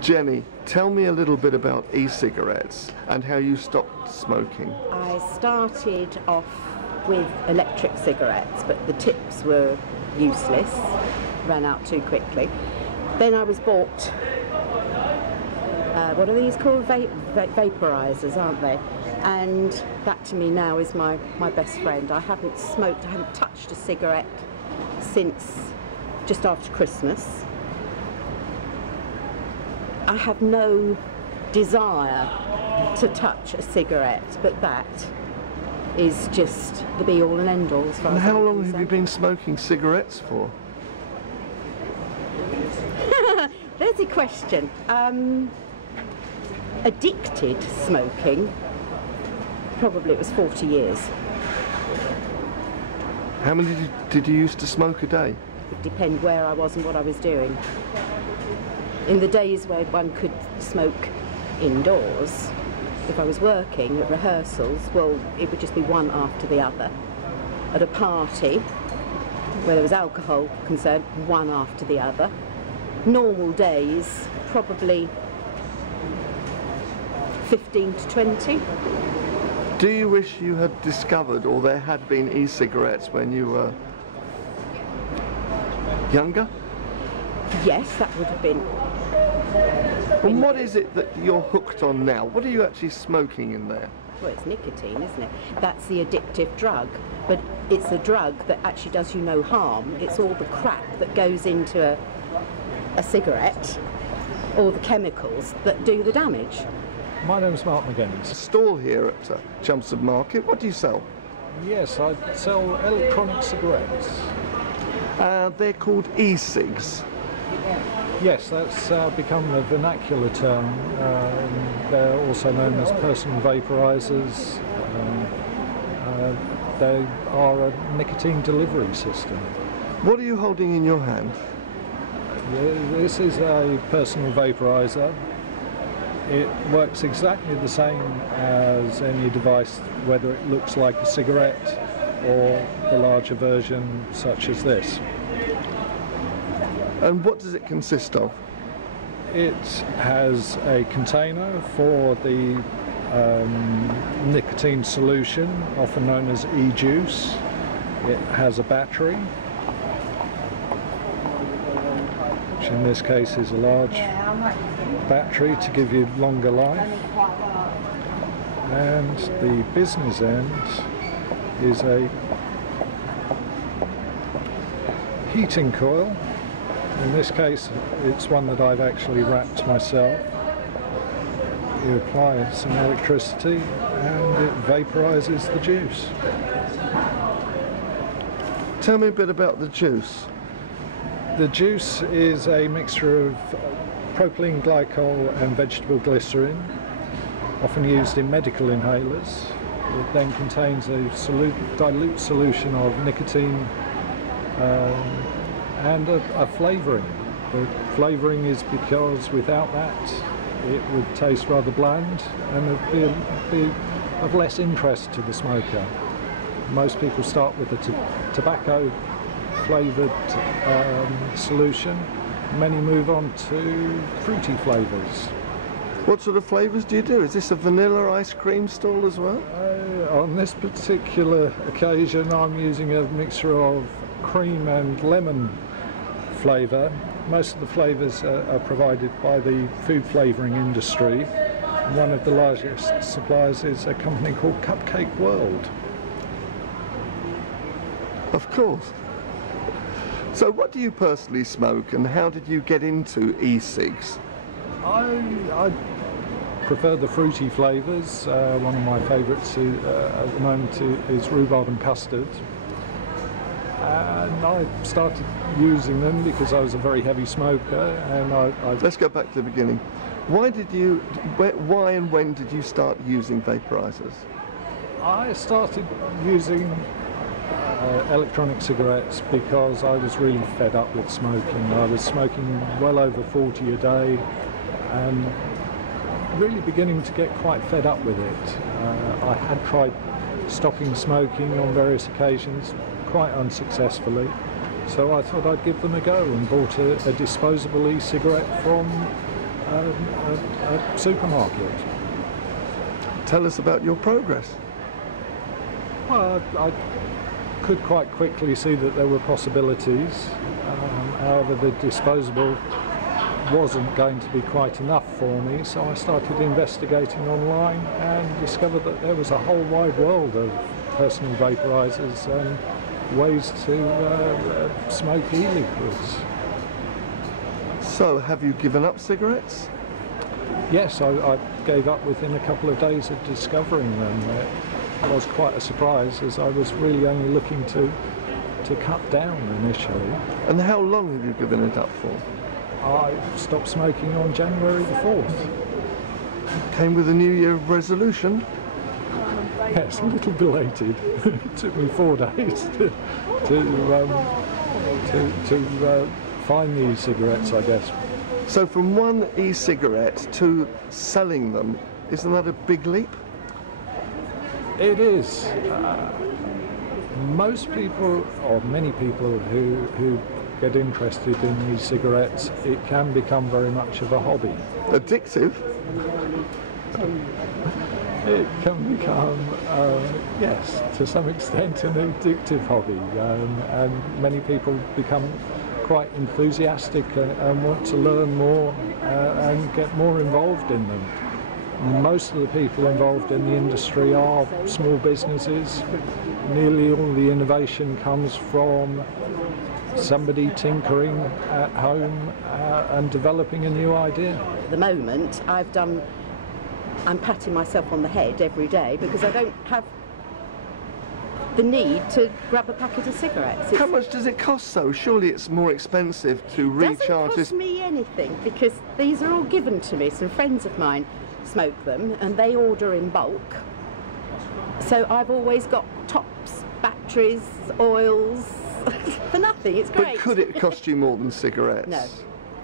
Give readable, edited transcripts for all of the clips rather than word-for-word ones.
Jenny, tell me a little bit about e-cigarettes and how you stopped smoking. I started off with electric cigarettes, but the tips were useless, ran out too quickly. Then I was bought, what are these called? Vaporizers, aren't they? And that to me now is my best friend. I haven't smoked, I haven't touched a cigarette since just after Christmas. I have no desire to touch a cigarette, but that is just the be-all and end-all as far as I'm concerned. And how long have you been smoking cigarettes for? There's a question. Addicted smoking, probably it was 40 years. How many did you used to smoke a day? It depends where I was and what I was doing. In the days where one could smoke indoors, if I was working at rehearsals, well, it would just be one after the other. At a party, where there was alcohol concerned, one after the other. Normal days, probably 15 to 20. Do you wish you had discovered, or there had been e-cigarettes when you were younger? Yes, that would have been. And what is it that you're hooked on now? What are you actually smoking in there? Well, it's nicotine, isn't it? That's the addictive drug, but it's a drug that actually does you no harm. It's all the crap that goes into a cigarette, all the chemicals that do the damage. My name's Mark Magenis. Stall here at Chelmsford Market. What do you sell? Yes, I sell electronic cigarettes. They're called e-cigs. Yes, that's become a vernacular term. They're also known as personal vaporizers. They are a nicotine delivery system. What are you holding in your hand? This is a personal vaporizer. It works exactly the same as any device, whether it looks like a cigarette or the larger version such as this. And what does it consist of? It has a container for the nicotine solution, often known as e-juice. It has a battery, which in this case is a large battery to give you longer life. And the business end is a heating coil. In this case, it's one that I've actually wrapped myself. You apply some electricity and it vaporizes the juice. Tell me a bit about the juice. The juice is a mixture of propylene glycol and vegetable glycerin, often used in medical inhalers. It then contains a dilute solution of nicotine and a flavouring. The flavouring is because without that it would taste rather bland and it would be of less interest to the smoker. Most people start with a tobacco flavoured solution. Many move on to fruity flavours. What sort of flavours do you do? Is this a vanilla ice cream stall as well? On this particular occasion I'm using a mixture of cream and lemon flavour. Most of the flavours are provided by the food flavouring industry. One of the largest suppliers is a company called Cupcake World. Of course. So what do you personally smoke and how did you get into e-cigs? I prefer the fruity flavours. One of my favourites at the moment is rhubarb and custard. And I started using them because I was a very heavy smoker. And Let's go back to the beginning. Why and when did you start using vaporizers? I started using electronic cigarettes because I was really fed up with smoking. I was smoking well over 40 a day and really beginning to get quite fed up with it. I had tried stopping smoking on various occasions, quite unsuccessfully, so I thought I'd give them a go and bought a disposable e-cigarette from a supermarket. Tell us about your progress. Well, I could quite quickly see that there were possibilities. However, the disposable wasn't going to be quite enough for me, so I started investigating online and discovered that there was a whole wide world of personal vaporizers and ways to smoke e-liquids. So, have you given up cigarettes? Yes, I gave up within a couple of days of discovering them. It was quite a surprise, as I was really only looking to cut down initially. And how long have you given it up for? I stopped smoking on January the 4th. Came with a New Year resolution? Yes, a little belated. It took me 4 days to find the e-cigarettes, I guess. So from one e-cigarette to selling them, isn't that a big leap? It is. Most people, or many people who get interested in e-cigarettes, it can become very much of a hobby. Addictive? It can become, yes, to some extent an addictive hobby, and many people become quite enthusiastic and want to learn more and get more involved in them. Most of the people involved in the industry are small businesses. Nearly all the innovation comes from somebody tinkering at home and developing a new idea. At the moment, I'm patting myself on the head every day because I don't have the need to grab a packet of cigarettes. How much does it cost though? Surely it's more expensive to recharge It doesn't cost me anything because these are all given to me. Some friends of mine smoke them and they order in bulk. So I've always got tops, batteries, oils for nothing. It's great. But could it cost you more than cigarettes? No.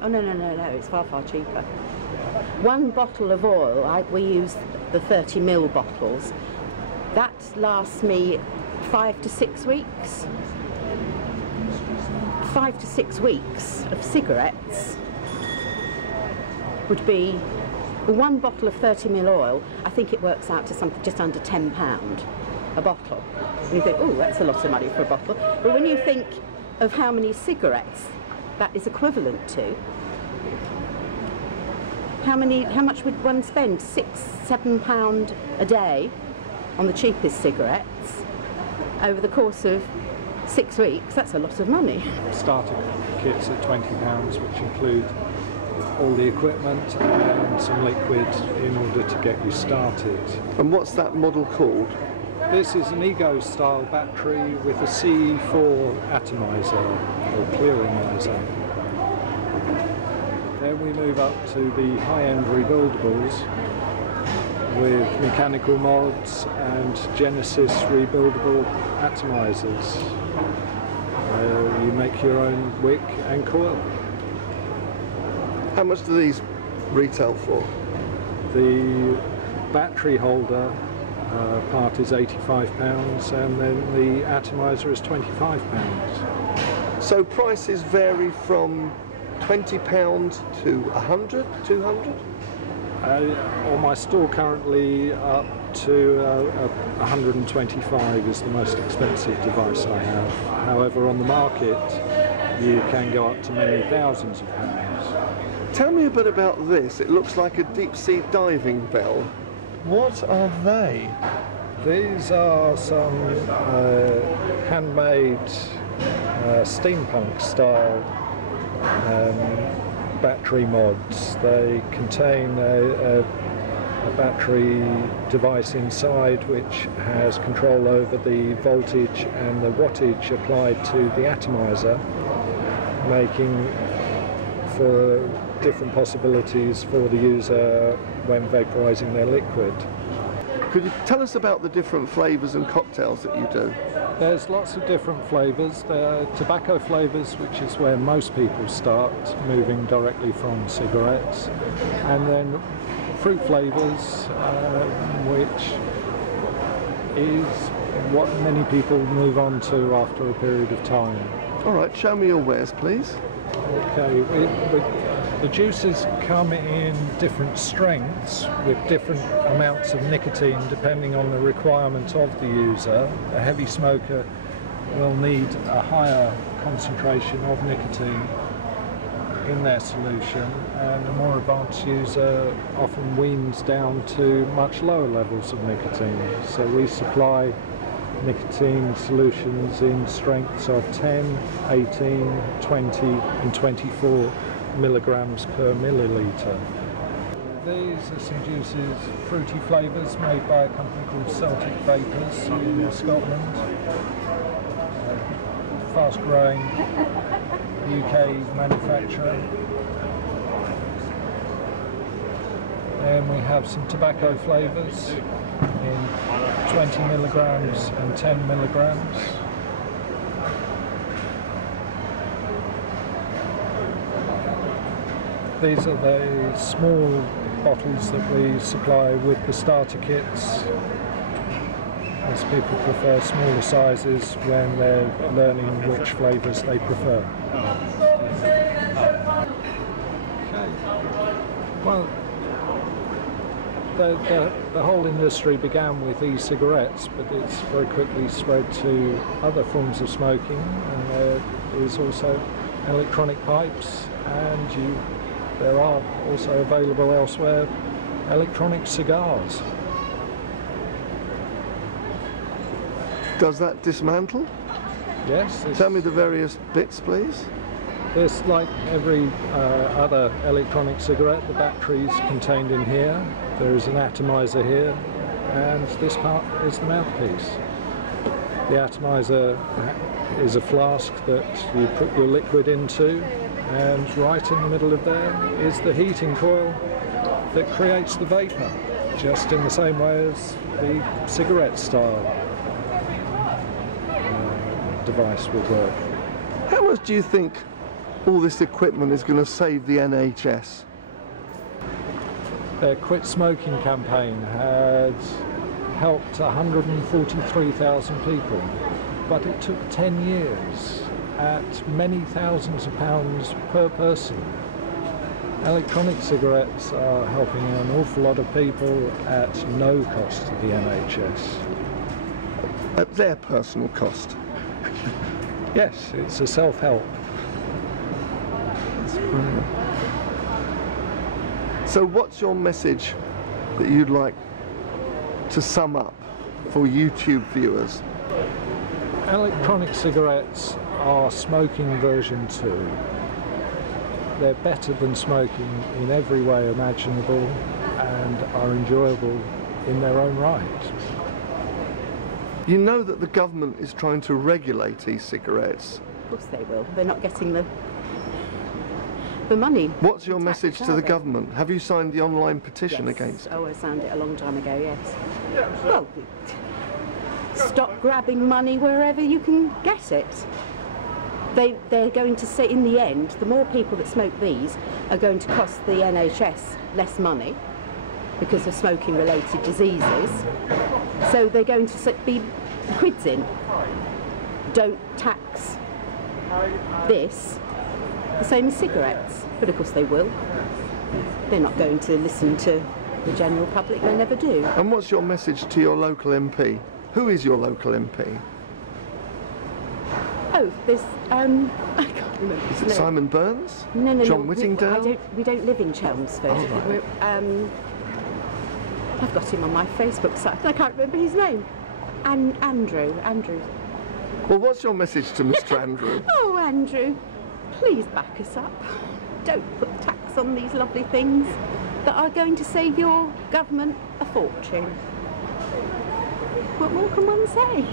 Oh no, it's far, far cheaper. One bottle of oil, we use the 30ml bottles, that lasts me 5 to 6 weeks. 5 to 6 weeks of cigarettes would be, one bottle of 30ml oil, I think it works out to something just under £10 a bottle. And you think, oh, that's a lot of money for a bottle. But when you think of how many cigarettes that is equivalent to, how much would one spend? £6–7 a day on the cheapest cigarettes over the course of 6 weeks? That's a lot of money. Starter kits at £20, which include all the equipment and some liquid in order to get you started. And what's that model called? This is an Ego style battery with a CE4 atomizer or clearingizer. Then we move up to the high-end rebuildables with mechanical mods and Genesis rebuildable atomizers. You make your own wick and coil. How much do these retail for? The battery holder part is £85 and then the atomizer is £25. So prices vary from £20 to 100, 200? On my store currently up to 125 is the most expensive device I have. However, on the market you can go up to many thousands of pounds. Tell me a bit about this. It looks like a deep sea diving bell. What are they? These are some handmade steampunk style battery mods. They contain a battery device inside which has control over the voltage and the wattage applied to the atomizer, making for different possibilities for the user when vaporizing their liquid. Could you tell us about the different flavours and cocktails that you do? There's lots of different flavours. There are tobacco flavours, which is where most people start moving directly from cigarettes, and then fruit flavours, which is what many people move on to after a period of time. All right, show me your wares, please. Okay, The juices come in different strengths with different amounts of nicotine depending on the requirement of the user. A heavy smoker will need a higher concentration of nicotine in their solution, and a more advanced user often weans down to much lower levels of nicotine. So we supply nicotine solutions in strengths of 10, 18, 20 and 24 milligrams per milliliter. These are some juices, fruity flavours made by a company called Celtic Vapors in Scotland. Fast growing UK manufacturer. Then we have some tobacco flavours in 20 milligrams and 10 milligrams. These are the small bottles that we supply with the starter kits, as people prefer smaller sizes when they're learning which flavours they prefer. Okay. Well, the whole industry began with e-cigarettes, but it's very quickly spread to other forms of smoking, and there is also electronic pipes, and there are also available elsewhere electronic cigars. Does that dismantle? Yes. Tell me the various bits, please. This, like every other electronic cigarette, the battery is contained in here. There is an atomizer here, and this part is the mouthpiece. The atomizer is a flask that you put your liquid into, and right in the middle of there is the heating coil that creates the vapour, just in the same way as the cigarette style device would work. How much do you think all this equipment is going to save the NHS? Their Quit Smoking campaign had helped 143,000 people, but it took 10 years at many thousands of pounds per person. Electronic cigarettes are helping an awful lot of people at no cost to the NHS. At their personal cost? Yes, it's a self-help. That's brilliant. So what's your message that you'd like to sum up for YouTube viewers? Electronic cigarettes are smoking version 2. They're better than smoking in every way imaginable and are enjoyable in their own right. You know that the government is trying to regulate e-cigarettes. Of course they will. They're not getting the money. What's your message to the government? Have you signed the online petition Yes. against it? Oh, I signed it a long time ago, yes. Well, stop grabbing money wherever you can get it. They're going to say, in the end, the more people that smoke these are going to cost the NHS less money because of smoking-related diseases. So they're going to be quids in. Don't tax this the same as cigarettes. But of course they will. They're not going to listen to the general public, they never do. And what's your message to your local MP? Who is your local MP? Oh, there's, I can't remember his Is it name. Simon Burns? No. John Whittingdale? We don't live in Chelmsford. Oh, right. I've got him on my Facebook site. I can't remember his name. And Andrew. Well, what's your message to Mr. Andrew? Oh, Andrew, please back us up. Don't put tax on these lovely things that are going to save your government a fortune. What more can one say?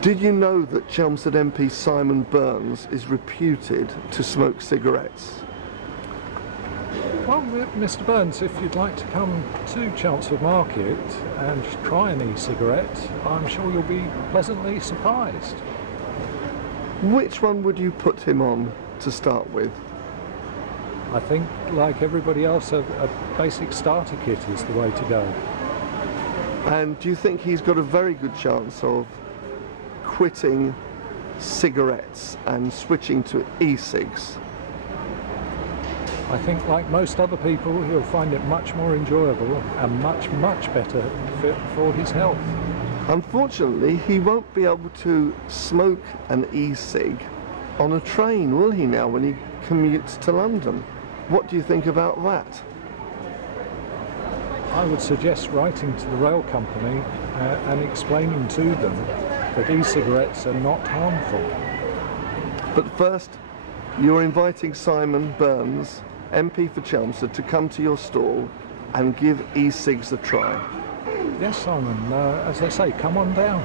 Did you know that Chelmsford MP Simon Burns is reputed to smoke cigarettes? Well, Mr. Burns, if you'd like to come to Chelmsford Market and try an e-cigarette, I'm sure you'll be pleasantly surprised. Which one would you put him on to start with? I think, like everybody else, a basic starter kit is the way to go. And do you think he's got a very good chance of quitting cigarettes and switching to e-cigs? I think, like most other people, he'll find it much more enjoyable and much, much better fit for his health. Unfortunately, he won't be able to smoke an e-cig on a train, will he now, when he commutes to London? What do you think about that? I would suggest writing to the rail company and explaining to them that e-cigarettes are not harmful. But first, you're inviting Simon Burns, MP for Chelmsford, to come to your stall and give e-cigs a try. Yes, Simon, as I say, come on down.